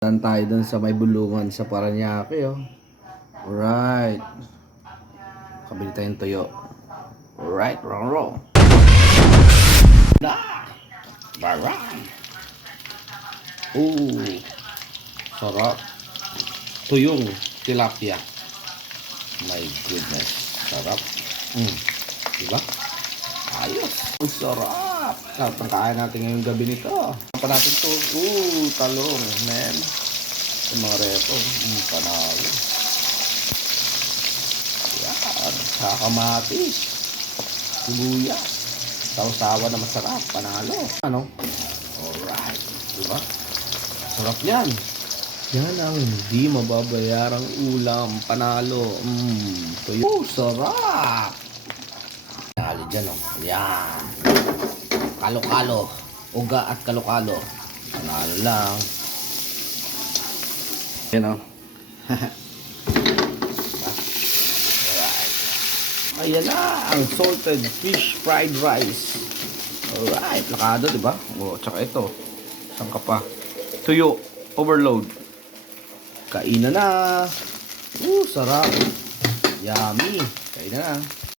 Dan tayo dun sa may bulungan sa Paranaque, oh. Alright. Kabili tayong tuyo. Alright, wrong. Baray. Sarap. Tuyong tilapia. My goodness. Sarap. Diba? Ayos. Ang sarap. Sarap ang kain natin ngayong gabi nito. Pa natin to. Talong, man. Yung mga reto. Panalo. Yan. Kakamatis. Sibuyas. Sausawa na masarap. Panalo. Ano? Alright. Diba? Sarap yan. Yan ang hindi mababayarang ulam. Panalo. Tuyo. Sarap. Panalo dyan, oh. Yan. Kalo-kalo. Uga at kalo-kalo. Panalo lang. Yan, oh. Alright. Ayan na. Ang salted fish fried rice. Alright. Lakado, diba? Tsaka ito. Saan ka pa? Tuyo. Overload. Kainan na. Sarap. Yummy. Kainan na.